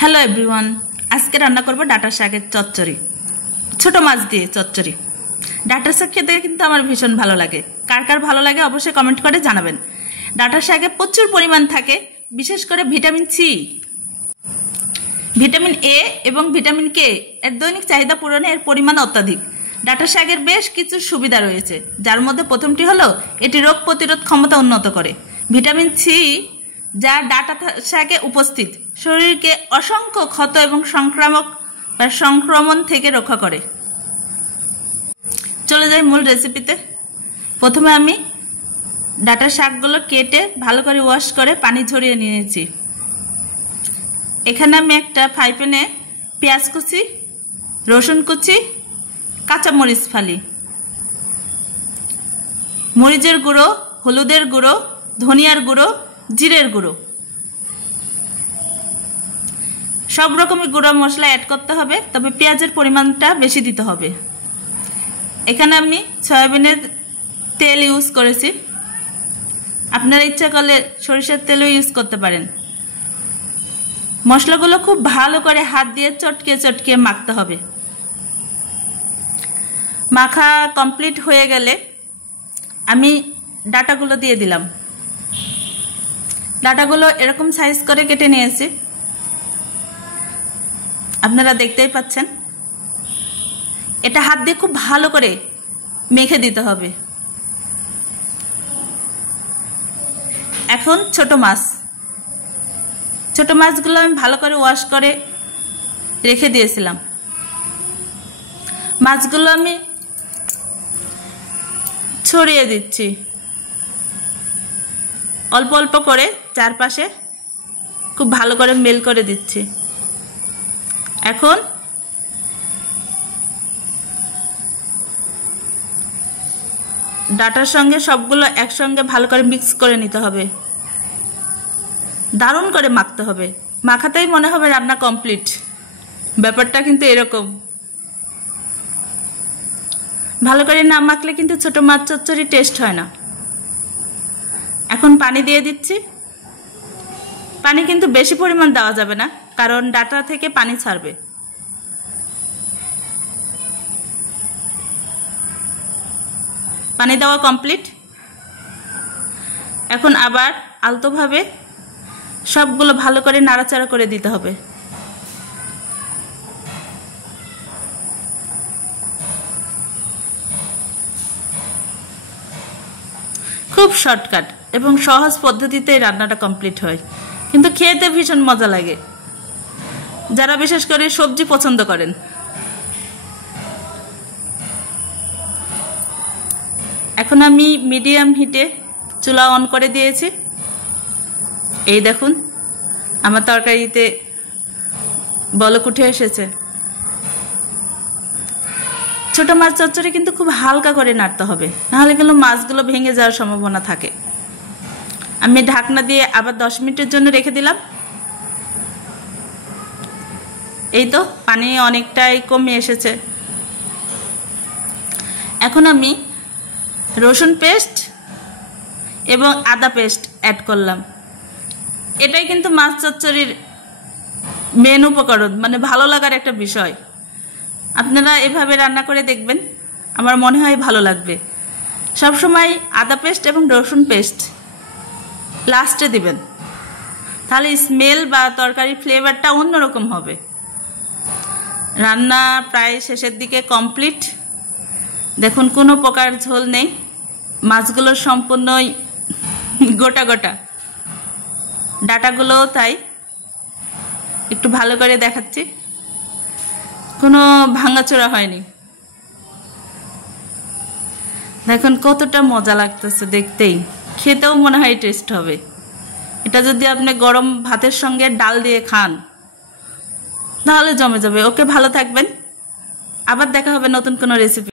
Hello everyone, আজকে রান্না করব ডাঁটা শাকের চচ্চড়ি, ছোট মাছ দিয়ে চচ্চড়ি। ডাঁটা শাক খেতে কিন্তু আমার ভীষণ ভালো লাগে। কার কার ভালো লাগে অবশ্যই কমেন্ট করে জানাবেন। ডাঁটা শাকে প্রচুর পরিমাণ থাকে, বিশেষ করে ভিটামিন সি, ভিটামিন এ এবং ভিটামিন কে এর দৈনিক চাহিদা পূরণে এর পরিমাণ অত্যাধিক। ডাঁটা শাকের বেশ কিছু সুবিধা রয়েছে, যার মধ্যে প্রথমটি হলো এটি রোগ প্রতিরোধ ক্ষমতা উন্নত করে। ভিটামিন সি যা ডাঁটা শাকে উপস্থিত শরীরকে অসংখ্য ক্ষত এবং সংক্রমণ থেকে রক্ষা করে। চলে যাই মূল রেসিপিতে। প্রথমে আমি ডাঁটা শাকগুলো কেটে ভালো করে ওয়াশ করে পানি ঝরিয়ে নিয়েছি। এখানে আমি একটা ফ্রাই প্যানে পেঁয়াজ কুচি, রসুন কুচি, কাঁচামরিচ ফালি, মরিচের গুঁড়ো, হলুদের গুঁড়ো, ধনিয়ার গুঁড়ো, জিরের গুঁড়ো, সব রকমের গুঁড়ো মশলা অ্যাড করতে হবে, তবে পেঁয়াজের পরিমাণটা বেশি দিতে হবে। এখানে আমি সয়াবিনের তেল ইউজ করেছি, আপনারা ইচ্ছা করলে সরিষার তেলও ইউজ করতে পারেন। মশলাগুলো খুব ভালো করে হাত দিয়ে চটকে চটকে মাখতে হবে। মাখা কমপ্লিট হয়ে গেলে আমি ডাঁটাগুলো দিয়ে দিলাম। ডাঁটাগুলো এরকম সাইজ করে কেটে নিয়েছি, আপনারা দেখতেই পাচ্ছেন। এটা হাত দিয়ে খুব ভালো করে মেখে দিতে হবে। এখন ছোট মাছগুলো আমি ভালো করে ওয়াশ করে রেখে দিয়েছিলাম। মাছগুলো আমি ছড়িয়ে দিচ্ছি অল্প অল্প করে, চারপাশে খুব ভালো করে মেল করে দিচ্ছি। এখন ডাঁটার সঙ্গে সবগুলো একসঙ্গে ভালো করে মিক্স করে নিতে হবে, দারুণ করে মাখতে হবে। মাখাতেই মনে হবে রান্না কমপ্লিট। ব্যাপারটা কিন্তু এরকম, ভালো করে না মাখলে কিন্তু ছোট মাছ চচ্চড়ি টেস্ট হয় না। এখন পানি দিয়ে দিচ্ছি। পানি কিন্তু বেশি পরিমাণ দেওয়া যাবে না, কারণ ডাঁটা থেকে পানি ছাড়বে। পানি দেওয়া কমপ্লিট। এখন আবার আলতোভাবে সবগুলো ভালো করে নাড়াচাড়া করে দিতে হবে। খুব শর্টকাট এবং সহজ পদ্ধতিতে রান্নাটা কমপ্লিট হয়, কিন্তু খেতে ভীষণ মজা লাগে যারা বিশেষ করে সবজি পছন্দ করেন। এখন আমি মিডিয়াম হিটে চুলা অন করে দিয়েছি। এই দেখুন আমার তরকারিতে বলক উঠে এসেছে। ছোট মাছ চচ্চড়ি কিন্তু খুব হালকা করে নাড়তে হবে, নাহলে কিন্তু মাছগুলো ভেঙে যাওয়ার সম্ভাবনা থাকে। আমি ঢাকনা দিয়ে আবার 10 মিনিটের জন্য রেখে দিলাম। এই তো পানি অনেকটাই কমে এসেছে। এখন আমি রসুন পেস্ট এবং আদা পেস্ট অ্যাড করলাম। এটাই কিন্তু মাছ চচ্চড়ির মেন উপকরণ, মানে ভালো লাগার একটা বিষয়। আপনারা এভাবে রান্না করে দেখবেন, আমার মনে হয় ভালো লাগবে। সবসময় আদা পেস্ট এবং রসুন পেস্ট লাস্টে দিবেন, তাহলে স্মেল বা তরকারির ফ্লেভারটা অন্যরকম হবে। রান্না প্রায় শেষের দিকে কমপ্লিট। দেখুন কোনো প্রকার ঝোল নেই, মাছগুলো সম্পূর্ণই গোটা গোটা, ডাঁটাগুলোও তাই। একটু ভালো করে দেখাচ্ছি, কোনো ভাঙাচোরা হয়নি। দেখুন কতটা মজা লাগতেছে দেখতেই, খেতেও মনে হয় টেস্ট হবে। এটা যদি আপনি গরম ভাতের সঙ্গে ডাল দিয়ে খান তাহলে জমে যাবে। ওকে, ভালো থাকবেন, আবার দেখা হবে নতুন কোনো রেসিপি।